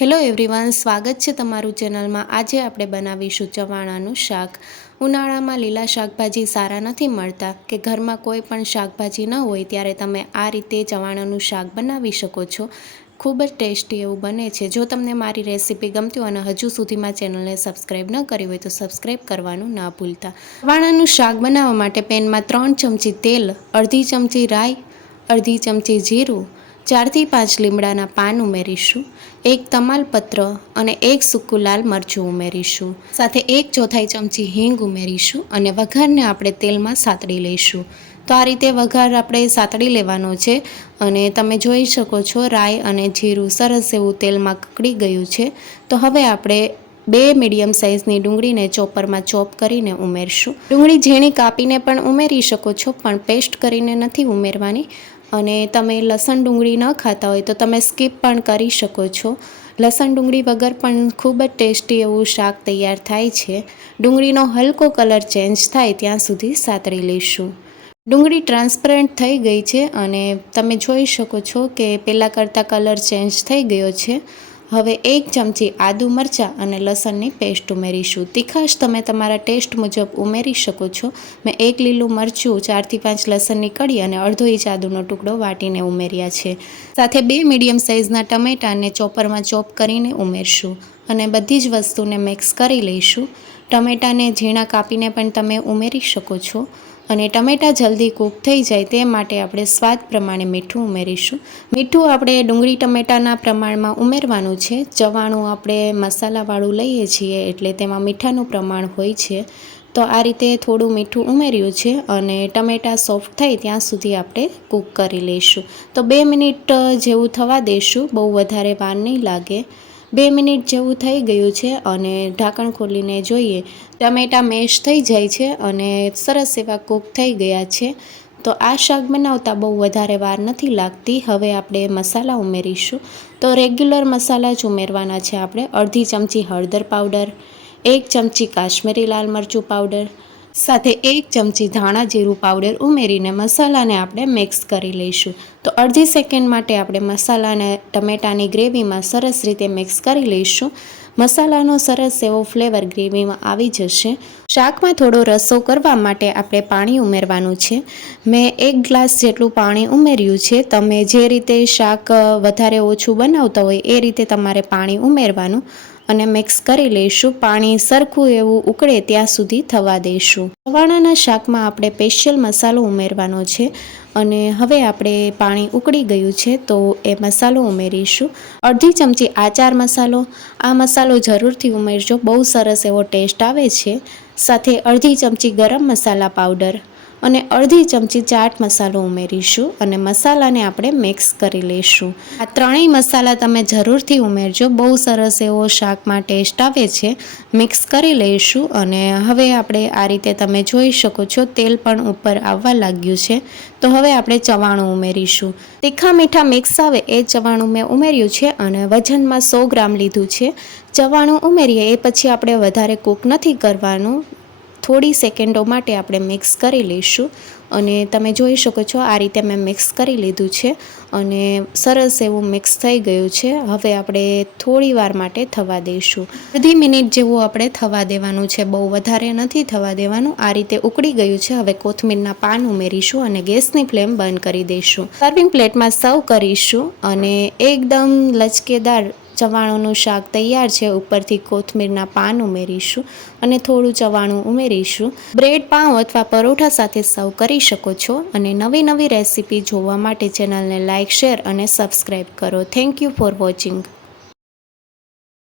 Hello everyone, સ્વાગત છે તમારું ચેનલમાં. આજે આપણે બનાવીશું ચવાણાનું શાક. ઉનાળામાં લીલા શાકભાજી સારા નથી મળતા કે ઘરમાં કોઈ પણ શાકભાજી ન હોય ત્યારે તમે આ રીતે ચવાણાનું શાક બનાવી શકો છો. ખૂબ જ ટેસ્ટી એવું બને છે. જો તમને મારી રેસીપી ગમતી હોય અને હજુ સુધીમાં ચેનલને સબસ્ક્રાઈબ ન કરી હોય તો સબસ્ક્રાઈબ કરવાનું ના ભૂલતા. ચવાણાનું શાક બનાવવા માટે પેનમાં ત્રણ ચમચી તેલ, અડધી ચમચી રાઈ, અડધી ચમચી જીરું ચારથી પાંચ લીમડાના પાન ઉમેરીશું, એક તમાલપત્ર અને એક સૂકું લાલ મરચું ઉમેરીશું. સાથે એક ચોથાઈ ચમચી હિંગ ઉમેરીશું અને વઘારને આપણે તેલમાં સાતળી લઈશું. તો આ રીતે વઘાર આપણે સાતળી લેવાનો છે અને તમે જોઈ શકો છો રાઈ અને જીરું સરસ એવું તેલમાં કકડી ગયું છે. તો હવે આપણે બે મીડિયમ સાઇઝની ડુંગળીને ચોપરમાં ચોપ કરીને ઉમેરશું. ડુંગળી ઝીણી કાપીને પણ ઉમેરી શકો છો, પણ પેસ્ટ કરીને નથી ઉમેરવાની. અને તમે લસણ ડુંગળી ન ખાતા હોય તો તમે સ્કીપ પણ કરી શકો છો. લસણ ડુંગળી વગર પણ ખૂબ જ ટેસ્ટી એવું શાક તૈયાર થાય છે. ડુંગળીનો હલકો કલર ચેન્જ થાય ત્યાં સુધી સાતળી લઈશું. ડુંગળી ટ્રાન્સપરન્ટ થઈ ગઈ છે અને તમે જોઈ શકો છો કે પહેલાં કરતાં કલર ચેન્જ થઈ ગયો છે. હવે એક ચમચી આદુ મરચાં અને લસણની પેસ્ટ ઉમેરીશું. તીખાશ તમે તમારા ટેસ્ટ મુજબ ઉમેરી શકો છો. મેં એક લીલું મરચું, ચારથી પાંચ લસણની કડી અને અડધો ઇંચ આદુનો ટુકડો વાટીને ઉમેર્યા છે. સાથે બે મીડિયમ સાઇઝના ટમેટાને ચોપરમાં ચોપ કરીને ઉમેરશું અને બધી જ વસ્તુને મિક્સ કરી લઈશું. ટમેટાને ઝીણા કાપીને પણ તમે ઉમેરી શકો છો અને ટમેટાં જલ્દી કૂક થઈ જાય તે માટે આપણે સ્વાદ પ્રમાણે મીઠું ઉમેરીશું. મીઠું આપણે ડુંગળી ટમેટાના પ્રમાણમાં ઉમેરવાનું છે. ચવાણું આપણે મસાલાવાળું લઈએ છીએ એટલે તેમાં મીઠાનું પ્રમાણ હોય છે. તો આ રીતે થોડું મીઠું ઉમેર્યું છે અને ટમેટાં સોફ્ટ થાય ત્યાં સુધી આપણે કૂક કરી લઈશું. તો બે મિનિટ જેવું થવા દઈશું બહુ વધારે વાર નહીં લાગે. બે મિનિટ જેવું થઈ ગયું છે અને ઢાંકણ ખોલીને જોઈએ. ટમેટાં મેશ થઈ જાય છે અને સરસ એવા કૂક થઈ ગયા છે. તો આ શાક બનાવતા બહુ વધારે વાર નથી લાગતી. હવે આપણે મસાલા ઉમેરીશું. તો રેગ્યુલર મસાલા જ ઉમેરવાના છે આપણે. અડધી ચમચી હળદર પાવડર, એક ચમચી કાશ્મીરી લાલ મરચું પાવડર સાથે એક ચમચી ધાણા જીરું પાવડર ઉમેરીને મસાલાને આપણે મિક્સ કરી લઈશું. તો અડધી સેકન્ડ માટે આપણે મસાલાને ટમેટાની ગ્રેવીમાં સરસ રીતે મિક્સ કરી લઈશું. મસાલાનો સરસ એવો ફ્લેવર ગ્રેવીમાં આવી જશે. શાકમાં થોડો રસો કરવા માટે આપણે પાણી ઉમેરવાનું છે. મેં એક ગ્લાસ જેટલું પાણી ઉમેર્યું છે. તમે જે રીતે શાક વધારે ઓછું બનાવતા હોય એ રીતે તમારે પાણી ઉમેરવાનું. અને મિક્સ કરી લઈશું. પાણી સરખું એવું ઉકળે ત્યાં સુધી થવા દઈશું. ચવાણાના શાકમાં આપણે સ્પેશિયલ મસાલો ઉમેરવાનો છે અને હવે આપણે પાણી ઉકળી ગયું છે તો એ મસાલો ઉમેરીશું. અડધી ચમચી આચાર મસાલો. આ મસાલો જરૂરથી ઉમેરજો. બહુ સરસ એવો ટેસ્ટ આવે છે. સાથે અડધી ચમચી ગરમ મસાલા પાવડર. અને અડધી ચમચી ચાટ મસાલો ઉમેરીશું અને મસાલાને આપણે મિક્સ કરી લઈશું. આ ત્રણેય મસાલા તમે જરૂરથી ઉમેરજો. બહુ સરસ એવો શાકમાં ટેસ્ટ આવે છે. મિક્સ કરી લઈશું અને હવે આપણે આ રીતે તમે જોઈ શકો છો, તેલ પણ ઉપર આવવા લાગ્યું છે. તો હવે આપણે ચવાણું ઉમેરીશું. તીખા મીઠા મિક્સ આવે એ ચવાણું મેં ઉમેર્યું છે અને વજનમાં સો ગ્રામ લીધું છે. ચવાણું ઉમેરીએ એ પછી આપણે વધારે કૂક નથી કરવાનું. થોડી સેકન્ડો માટે આપણે મિક્સ કરી લઈશું. અને તમે જોઈ શકો છો, આ રીતે મેં મિક્સ કરી લીધું છે. અને સરસ એવું મિક્સ થઈ ગયું છે. હવે આપણે થોડી વાર માટે થવા દઈશું. અડધી મિનિટ જેવું આપણે થવા દેવાનું છે. બહુ વધારે નથી થવા દેવાનું. આ રીતે ઉકળી ગયું છે. હવે કોથમીરના પાન ઉમેરીશું અને ગેસની ફ્લેમ બંધ કરી દઈશું. સર્વિંગ પ્લેટમાં સર્વ કરીશું અને એકદમ લચકેદાર ચવાણુંનું શાક તૈયાર છે. ઉપરથી કોથમીરના પાન ઉમેરીશું અને થોડું ચવાણું ઉમેરીશું. બ્રેડ, પાઉં અથવા પરોઠા સાથે સર્વ કરી શકો છો અને નવી નવી રેસીપી જોવા માટે ચેનલને લાઇક શેર અને સબસ્ક્રાઈબ કરો. Thank you for watching.